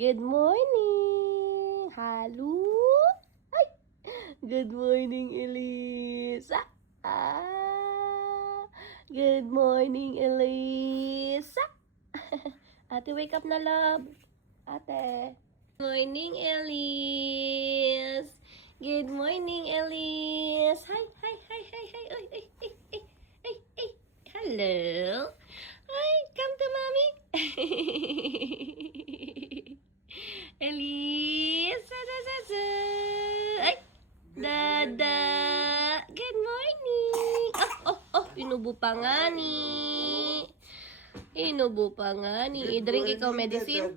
Good morning! Halo! Ay! Good morning, Elisa! Good morning, Elisa! Ate, wake up na, love. Ate. Good morning, Elise. Good morning, Elise. Hi, hi, hi, hi, hi. Ay, ay, ay, ay, ay, ay. Hello. Hi, come to mommy. Elise. Ay, dada. Good morning. Oh, inubo pa nga ni. Inubo pa nga ni. I-drink ikaw medicine.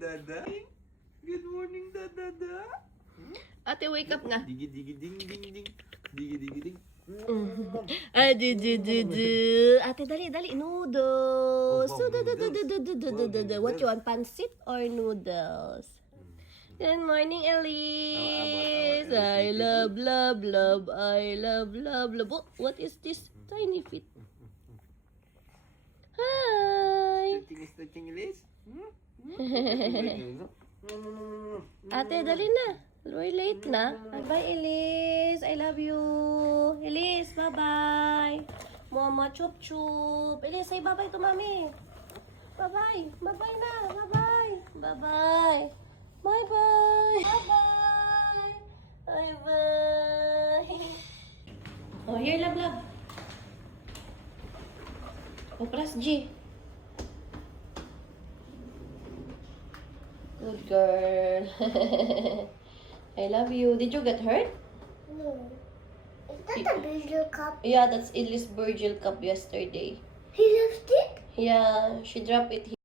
Good morning, Dada. Ate, wake up nga. Digi digi ding ding ding. Digi digi ding. Ate, dali. Noodles. What you want, pansit or noodles? Good morning, Elise. I love. I love. Oh, what is this tiny feet? Hi. Stretching, Elise. Ate, dali na. We're late na. Bye, Elise. I love you. Elise, bye-bye. Mama, chup-chup. Elise, say bye-bye to mommy. Bye-bye. Bye-bye na. Bye-bye. Bye-bye. Bye-bye. Bye-bye. Bye-bye. Oh, here, love. Oh, press G. Good girl. I love you. Did you get hurt? No. Is that a Virgil cup? Yeah, that's Ellis Virgil cup yesterday. He left it? Yeah, she dropped it here.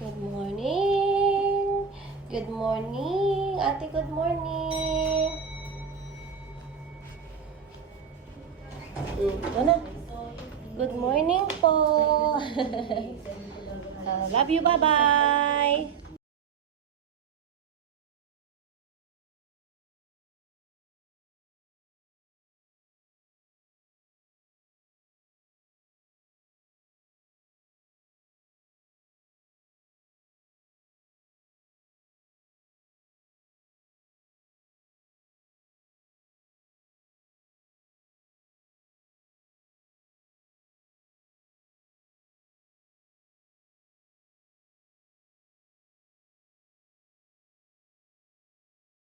Good morning. Good morning. Ate, good morning. Ano? Good morning po. Love you. Bye-bye.